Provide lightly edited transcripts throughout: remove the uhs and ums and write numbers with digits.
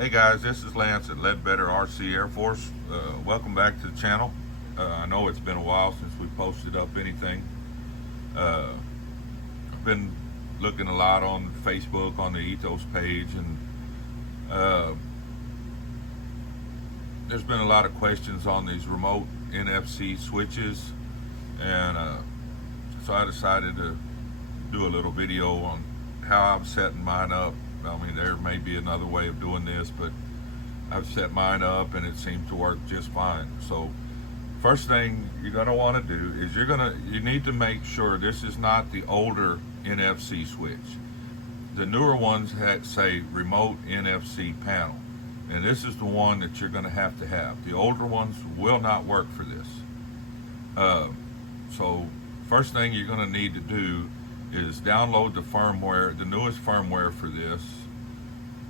Hey guys, this is Lance at Ledbetter RC Air Force. Welcome back to the channel. I know it's been a while since we posted up anything. I've been looking a lot on Facebook on the Ethos page, and there's been a lot of questions on these remote NFC switches, and so I decided to do a little video on how I'm setting mine up. I mean, there may be another way of doing this, but I've set mine up and it seems to work just fine. So first thing you're going to want to do is you need to make sure this is not the older NFC switch. The newer ones say remote NFC panel, and this is the one that you're going to have. The older ones will not work for this. So first thing you're going to need to do is download the firmware, the newest firmware for this.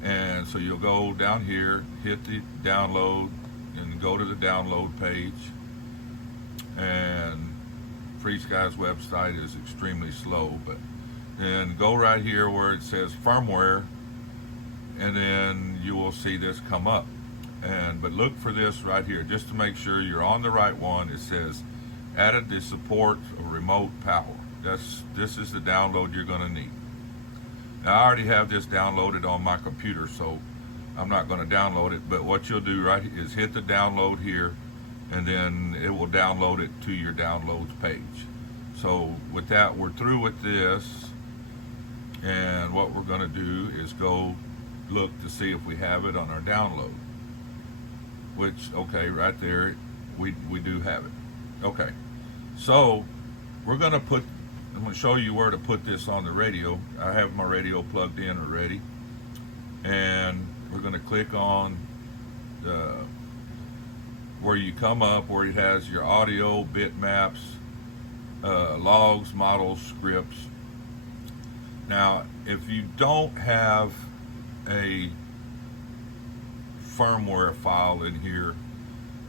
And so you'll go down here, hit the download, and go to the download page. And FRSky's website is extremely slow, but then go right here where it says firmware, and then you will see this come up. But look for this right here, just to make sure you're on the right one. It says added the support of remote power. This is the download you're going to need. Now, I already have this downloaded on my computer, so I'm not going to download it, but what you'll do right is hit the download here, and then it will download it to your downloads page. So with that, we're through with this, and what we're going to do is go look to see if we have it on our download, which, okay, right there, we do have it. Okay, so I'm going to show you where to put this on the radio. I have my radio plugged in already, and we're going to click on where you come up where it has your audio, bitmaps, logs, models, scripts. Now, if you don't have a firmware file in here,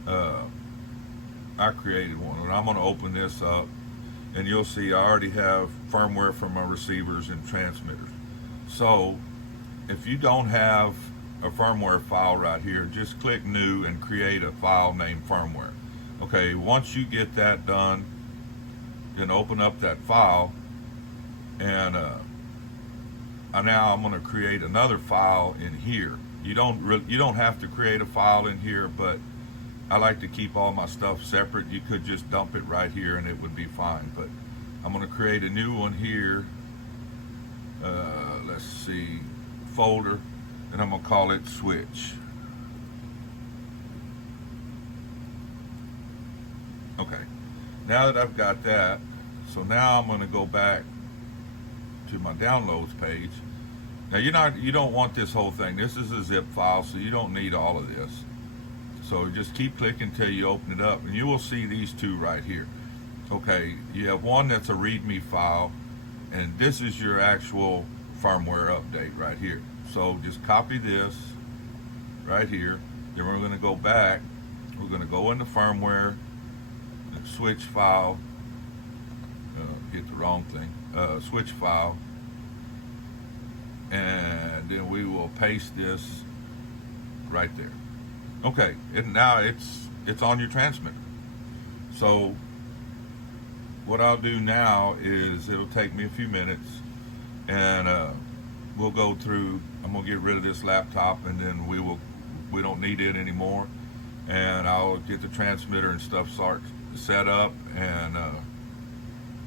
I created one, and I'm going to open this up. And you'll see I already have firmware for my receivers and transmitters. So if you don't have a firmware file right here, just click new and create a file named firmware. Okay, once you get that done, then open up that file, and now I'm going to create another file in here. You don't have to create a file in here, but I like to keep all my stuff separate. You could just dump it right here and it would be fine, but I'm going to create a new one here. Let's see, folder, and I'm going to call it switch. Okay, now that I've got that, so now I'm going to go back to my downloads page. Now you don't want this whole thing. This is a zip file, so you don't need all of this. So just keep clicking until you open it up, and you will see these two right here. Okay, you have one that's a README file, and this is your actual firmware update right here. So just copy this right here. Then we're going to go back. We're going to go into firmware, the switch file. Get the wrong thing. Switch file, and then we will paste this right there. Okay, and now it's on your transmitter. So what I'll do now is it'll take me a few minutes, and we'll go through. I'm gonna get rid of this laptop, and then we don't need it anymore, and I'll get the transmitter and stuff set up, and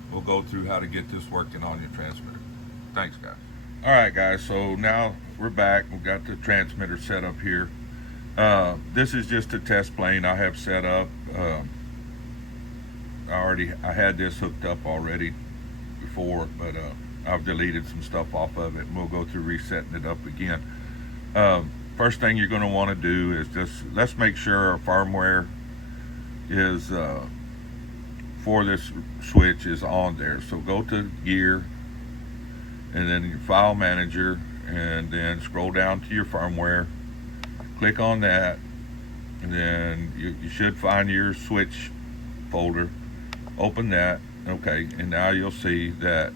we'll go through how to get this working on your transmitter. Thanks, guys. All right, guys, so now we're back. We've got the transmitter set up here. This is just a test plane I have set up. I had this hooked up already before, but I've deleted some stuff off of it, and we'll go through resetting it up again. First thing you're going to want to do is let's make sure our firmware is for this switch is on there. So go to gear, and then your file manager, and then scroll down to your firmware. Click on that, and then you should find your switch folder. Open that. Okay, and now you'll see that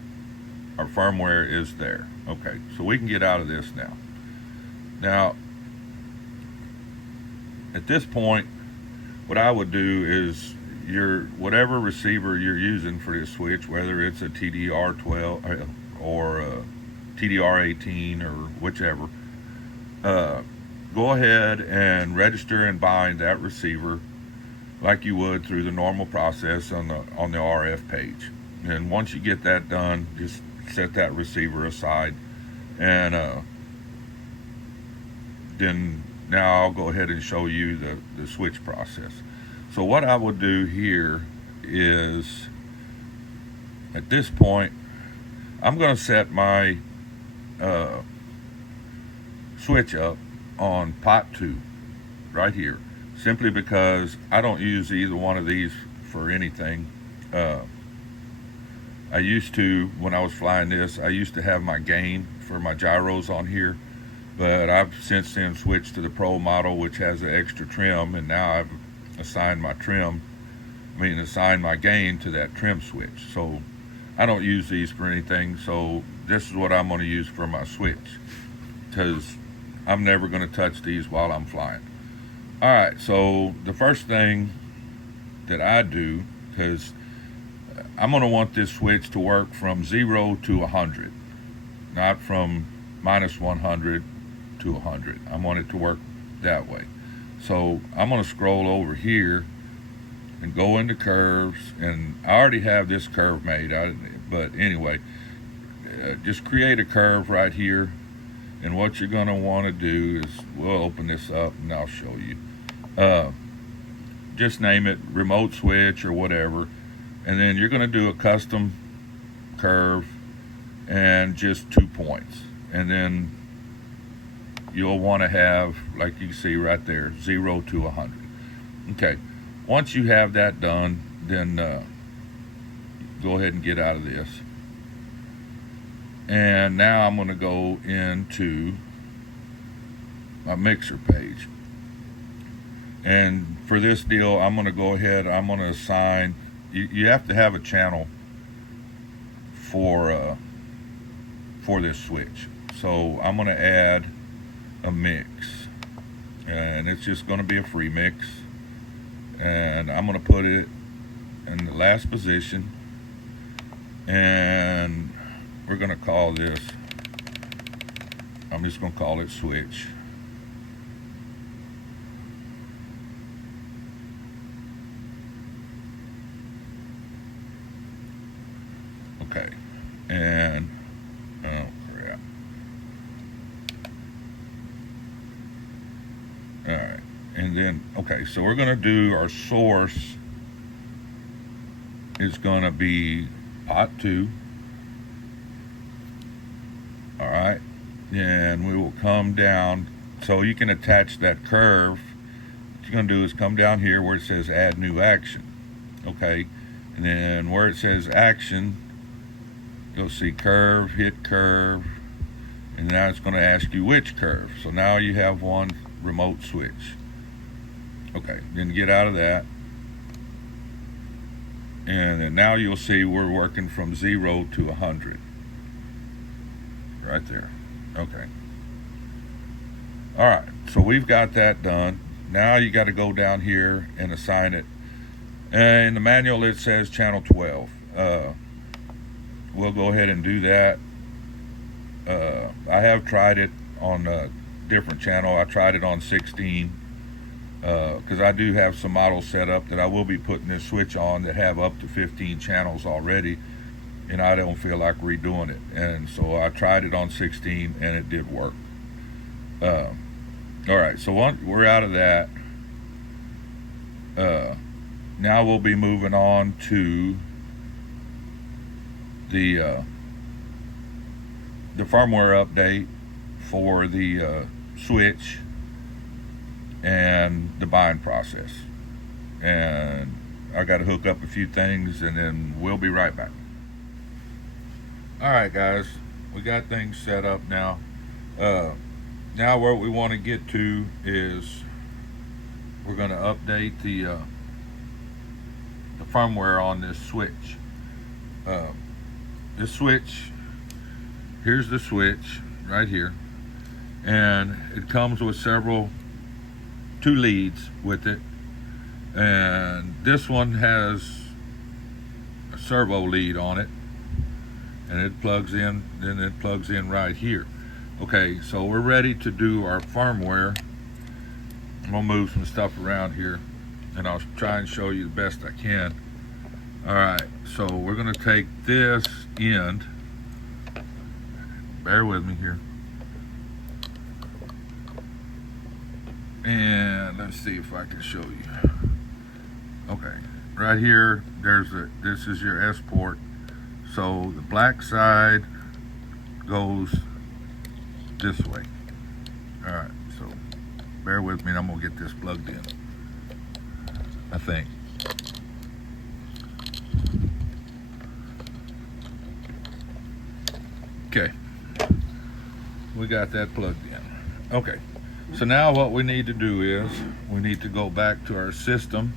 our firmware is there. Okay, so we can get out of this now. Now, at this point, what I would do is whatever receiver you're using for this switch, whether it's a TDR12 or a TDR18 or whichever, go ahead and register and bind that receiver like you would through the normal process on the RF page. And once you get that done, just set that receiver aside, and then now I'll go ahead and show you the switch process. So what I would do here is, at this point, I'm going to set my switch up on pot 2 right here, simply because I don't use either one of these for anything. I used to, when I was flying this, I used to have my gain for my gyros on here, but I've since then switched to the Pro model, which has an extra trim, and now I've assigned my gain to that trim switch. So I don't use these for anything, so this is what I'm going to use for my switch, because I'm never going to touch these while I'm flying. Alright, so the first thing that I do, because I'm going to want this switch to work from 0 to 100, not from -100 to 100. I want it to work that way. So I'm going to scroll over here and go into curves, and I already have this curve made, but anyway, just create a curve right here, and what you're going to want to do is, we'll open this up and I'll show you. Just name it remote switch or whatever, and then you're going to do a custom curve and just 2 points, and then you'll want to have, like you can see right there, 0 to 100. Okay, once you have that done, then go ahead and get out of this. And now I'm going to go into my mixer page. And for this deal, I'm going to go ahead, I'm going to assign, you have to have a channel for this switch. So I'm going to add a mix, and it's just going to be a free mix, and I'm going to put it in the last position, and we're going to call this, I'm just going to call it switch. Okay, and oh crap. Alright, and then, okay, so we're going to do our source is going to be pot 2. Alright, and we will come down, so you can attach that curve. What you're going to do is come down here where it says add new action. Okay, and then where it says action, you'll see curve, hit curve, and now it's going to ask you which curve. So now you have one remote switch. Okay, then get out of that, and then now you'll see we're working from 0 to 100 right there. Okay, all right, so we've got that done. Now you got to go down here and assign it, and in the manual it says channel 12. We'll go ahead and do that. I have tried it on a different channel. I tried it on 16, because I do have some models set up that I will be putting this switch on that have up to 15 channels already, and I don't feel like redoing it. And so I tried it on 16 and it did work. Alright, so we're out of that. Now we'll be moving on to the firmware update for the switch and the bind process. And I got to hook up a few things, and then we'll be right back. Alright guys, we got things set up now. Now what we want to get to is we're going to update the firmware on this switch. This switch, here's the switch right here, and it comes with several two leads with it, and this one has a servo lead on it, and it plugs in, then it plugs in right here. Okay, so we're ready to do our firmware. I'm gonna move some stuff around here, and I'll try and show you the best I can. All right, so we're gonna take this end, bear with me here, and let's see if I can show you. Okay, right here, this is your S port. So the black side goes this way. All right, so bear with me, and I'm gonna get this plugged in, I think. Okay, we got that plugged in. Okay, so now what we need to do is we need to go back to our system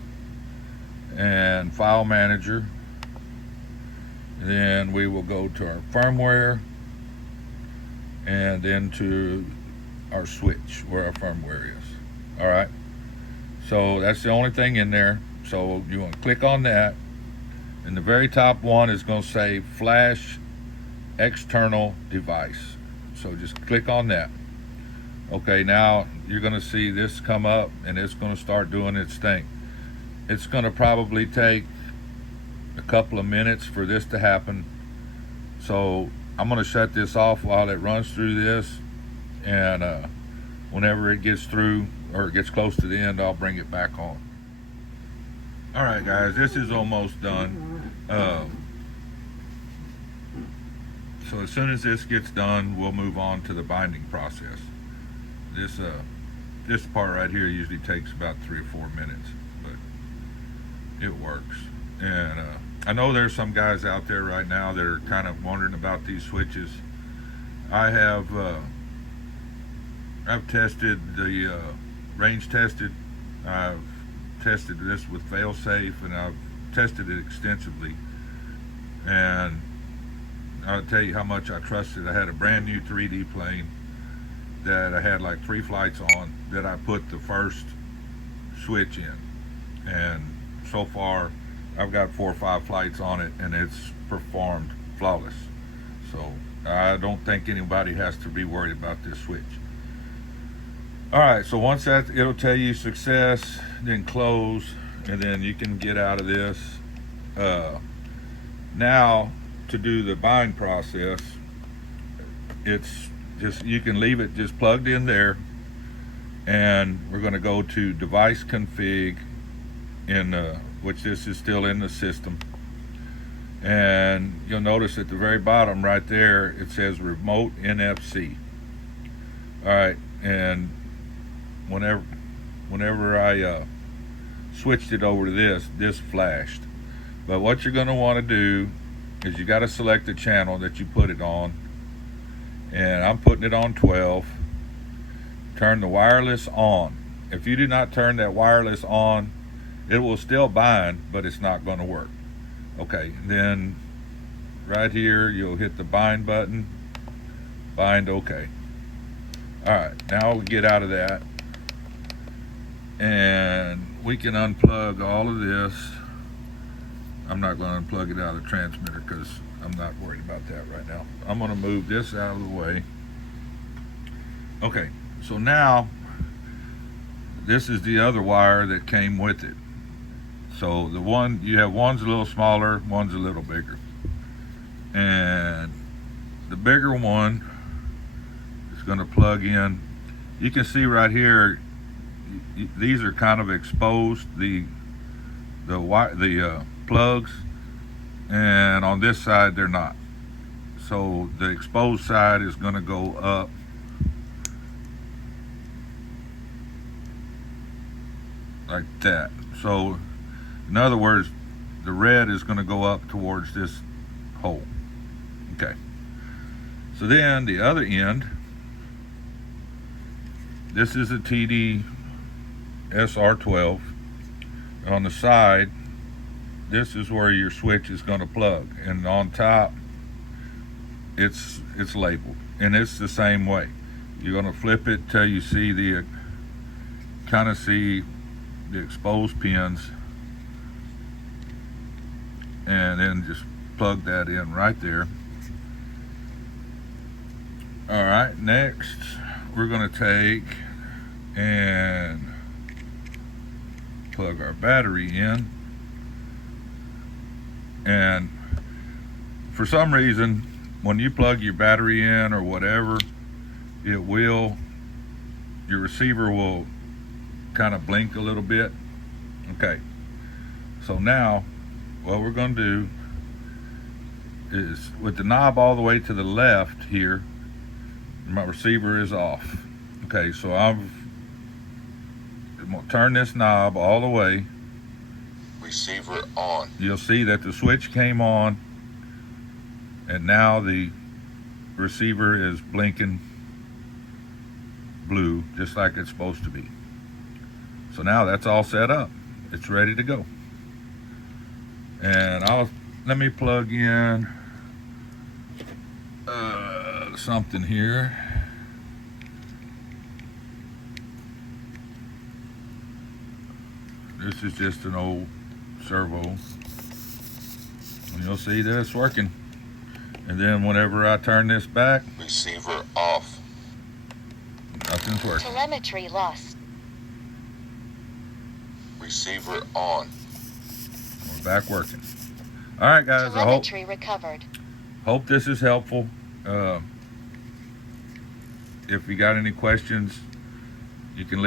and file manager. Then we will go to our firmware, and then to our switch where our firmware is. All right, so that's the only thing in there. So you want to click on that, and the very top one is going to say flash external device. So just click on that. Okay, now you're going to see this come up, and it's going to start doing its thing. It's going to probably take a couple of minutes for this to happen. So I'm going to shut this off while it runs through this, and whenever it gets through or it gets close to the end, I'll bring it back on. All right, guys, this is almost done. So as soon as this gets done, we'll move on to the binding process. This part right here usually takes about 3 or 4 minutes, but it works. And I know there's some guys out there right now that are kind of wondering about these switches. I've tested the range tested. I've tested this with failsafe, and I've tested it extensively. And I'll tell you how much I trusted. I had a brand new 3D plane that I had like 3 flights on that I put the first switch in, and so far I've got 4 or 5 flights on it, and it's performed flawless. So I don't think anybody has to be worried about this switch. All right, so once that, it'll tell you success, then close, and then you can get out of this. Now to do the bind process, it's just, you can leave it just plugged in there, and we're going to go to device config in which this is still in the system, and you'll notice at the very bottom right there it says remote NFC. All right, and whenever I switched it over to this flashed. But what you're going to want to do is you got to select the channel that you put it on, and I'm putting it on 12. Turn the wireless on. If you do not turn that wireless on, it will still bind, but it's not going to work. Okay, then right here you'll hit the bind button, bind OK. All right, now we get out of that, and we can unplug all of this. I'm not going to unplug it out of the transmitter because I'm not worried about that right now. I'm going to move this out of the way. Okay, so now this is the other wire that came with it. So the one, you have one's a little smaller, one's a little bigger. And the bigger one is going to plug in. You can see right here, these are kind of exposed, the plugs, and on this side they're not. So the exposed side is going to go up like that. So in other words, the red is going to go up towards this hole. Okay, so then the other end, this is a TD SR12. On the side, this is where your switch is going to plug, and on top it's labeled, and it's the same way. You're going to flip it till you see the kind of see the exposed pins, and then just plug that in right there. All right, next we're going to take and plug our battery in. And for some reason, when you plug your battery in or whatever, your receiver will kind of blink a little bit. Okay, so now what we're going to do is, with the knob all the way to the left here, my receiver is off. Okay, so I'm going to turn this knob all the way. Receiver on. You'll see that the switch came on, and now the receiver is blinking blue, just like it's supposed to be. So now that's all set up. It's ready to go. And let me plug in something here. This is just an old servo, and you'll see that it's working. And then whenever I turn this back, receiver off. Nothing's working. Telemetry lost. Receiver on. We're back working. All right, guys. Telemetry recovered. Hope this is helpful. If you got any questions, you can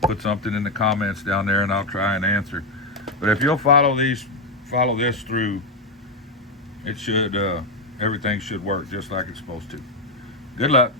put something in the comments down there, and I'll try and answer. But if you'll follow this through, it should everything should work just like it's supposed to. Good luck.